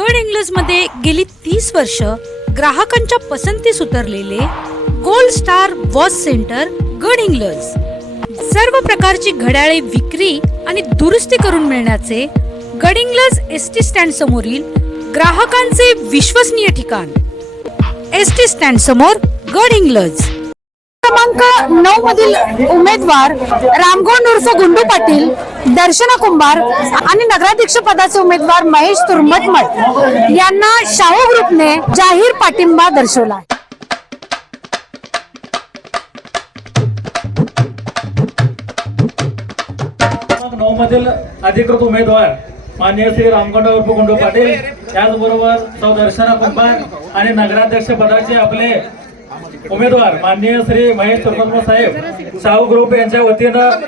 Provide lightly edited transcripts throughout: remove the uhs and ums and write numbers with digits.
गडहिंग्लजमध्ये गेली 30 वर्ष ग्राहकांच्या पसंतीस उतरलेले gold star watch centre Gadhinglaj. सर्व प्रकारची घड्याळे विक्री आणि दुरुस्ती करून मिळण्याचे गडहिंग्लज एसटी स्टँड समोरील ग्राहकांचे विश्वसनीय ठिकाण। एसटी स्टँड समोर गडहिंग्लज। क्रमांक 9 मधील उमेदवार रामगोंड उर्फ गुंडू पाटील, दर्शना कुंभार आणि नगराध्यक्ष पदाचे उमेदवार महेश तुर्मटमट यांना शाहू ग्रुपने जाहीर पाठिंबा दर्शवला। 9 मधील अधिकृत उमेदवार माननीय श्री रामगोंड उर्फ गुंडू पाटील, त्याचबरोबर सौ दर्शना कुंभार आणि नगराध्यक्ष पदाचे आपले उमेदवार माननीय श्री महेश तुर्मटमट साहेब, शाहू ग्रुप यांच्या वतीनं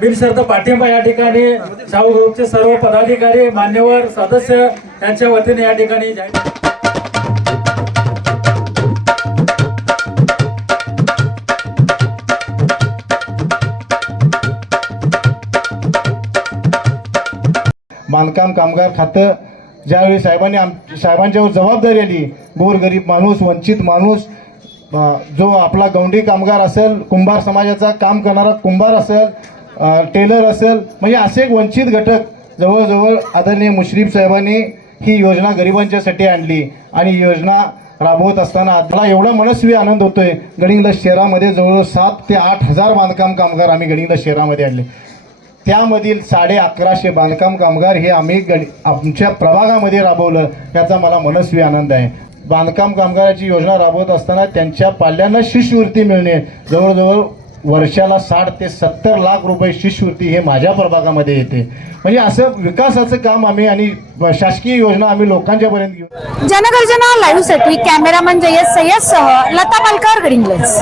बिनशर्त पाठिंबा या ठिकाणी शाहू ग्रुपचे सर्व पदाधिकारी मान्यवर सदस्य यांच्या वतीने या ठिकाणी बांधकाम कामगार खातं ज्यावेळी साहेबांच्यावर जबाबदारी आली, गोरगरीब माणूस, वंचित माणूस, जो आपला गौंडी कामगार असेल, कुंभार समाजाचा काम करणारा कुंभार असेल, टेलर असेल, म्हणजे असे वंचित घटक जवळजवळ आदरणीय मुश्रीफ साहेबांनी ही योजना गरिबांच्यासाठी आणली आणि योजना राबवत असताना आपला एवढा मनस्वी आनंद होतोय। गडहिंग्लज शहरामध्ये जवळजवळ 7 ते 8 हजार बांधकाम कामगार आम्ही गडहिंग्लज शहरामध्ये आणले। त्यामधील 1150 बांधकाम कामगार हे आम्ही आमच्या प्रभागामध्ये राबवलं, याचा मला मनस्वी आनंद आहे। बांधकाम कामगाराची योजना राबवत असताना त्यांच्या पाल्यांना शिष्यवृत्ती मिळणे, जवळजवळ वर्षाला 60 ते 70 लाख रुपये शिष्यवृत्ती हे माझ्या प्रभागामध्ये येते। म्हणजे असं विकासाचं काम आम्ही आणि शासकीय योजना आम्ही लोकांच्यापर्यंत घेऊ। जनगर्जना लाईव्ह साठी कॅमेरामन जयेश सय्यद सह लता पालकर, गडहिंग्लज।